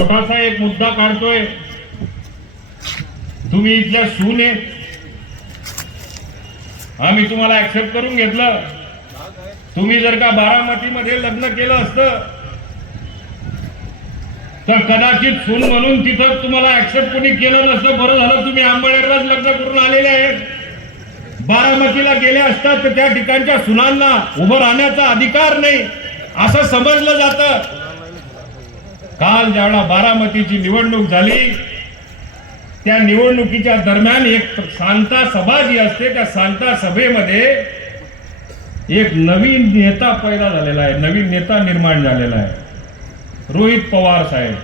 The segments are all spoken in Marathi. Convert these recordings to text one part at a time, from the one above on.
छोटासा एक मुद्दा काढतोय. तुम्ही इथल्या सून. आहे आम्ही तुम्हाला ऍक्सेप्ट करून घेतलं. तुम्ही जर का बारामतीमध्ये लग्न केलं असतं तर कदाचित सून म्हणून तिथं तुम्हाला ऍक्सेप्ट कोणी केलं नसतं. बरं झालं तुम्ही आंबळेरलाच लग्न करून आलेले आहेत. बारामतीला गेले असतात तर त्या ठिकाणच्या सुनांना उभं राहण्याचा अधिकार नाही. असं समजलं जातं. काल ज्यावेळा बारामतीची निवडणूक झाली त्या निवडणुकीच्या दरम्यान एक शांता सभा जी असते त्या शांता सभेमध्ये एक नवीन नेता पैदा झालेला आहे नवीन नेता निर्माण झालेला आहे. रोहित पवार साहेब.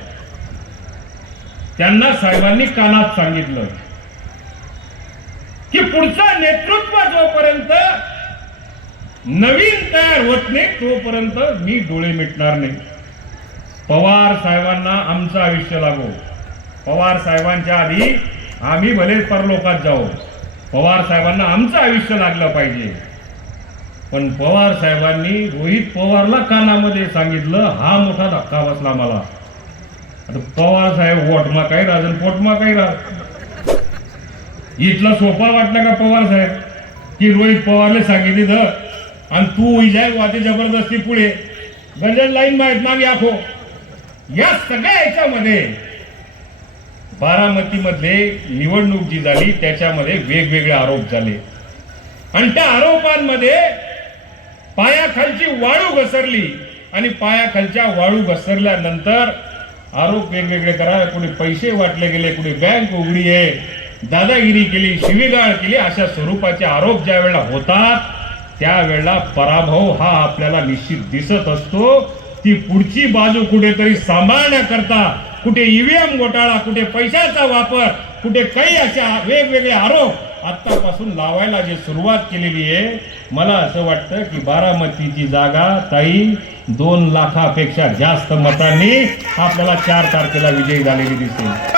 त्यांना साहेबांनी कानात सांगितलं की पुढचं नेतृत्व जोपर्यंत नवीन तयार होत नाही तोपर्यंत मी डोळे मिटणार नाही. पवार साहेबांना आमचं आयुष्य लागो. पवार साहेबांच्या आधी आम्ही भले परलोकात जाऊ. पवार साहेबांना आमचं आयुष्य लागलं पाहिजे. पण पवार साहेबांनी रोहित पवारला कानामध्ये सांगितलं हा मोठा धक्का बसला मला. आता पवार साहेब वोटमा काही राजन पोटमा काही राज इथला सोपा वाटला का पवार साहेब? की रोहित पवारने सांगितलं आणि तू इजाय वाते जबरदस्ती पुढे. गंजन लाईन माहीत मागे आखो. या सगळ्या याच्यामध्ये बारामतीमध्ये निवडणूक जी झाली त्याच्यामध्ये वेगवेगळे आरोप झाले. आणि त्या आरोपांमध्ये पायाखालची वाळू घसरली. आणि पायाखालच्या वाळू घसरल्यानंतर आरोप वेगवेगळे करा कुणी पैसे वाटले गेले कुणी बँक उघडी आहे दादागिरी केली शिवीगाळ केली अशा स्वरूपाचे आरोप ज्या वेळेला होतात त्यावेळेला पराभव हा आपल्याला निश्चित दिसत असतो. ती पुढची बाजू कुठेतरी सांभाळण्याकरता कुठे ईव्हीएम घोटाळा कुठे पैशाचा वापर कुठे काही अशा वेगवेगळे आरोप आत्तापासून लावायला जी सुरुवात केलेली आहे मला असं वाटतं की बारामतीची जागा ताई दोन लाखापेक्षा जास्त मतांनी आपल्याला चार तारखेला विजयी झालेली दिसेल.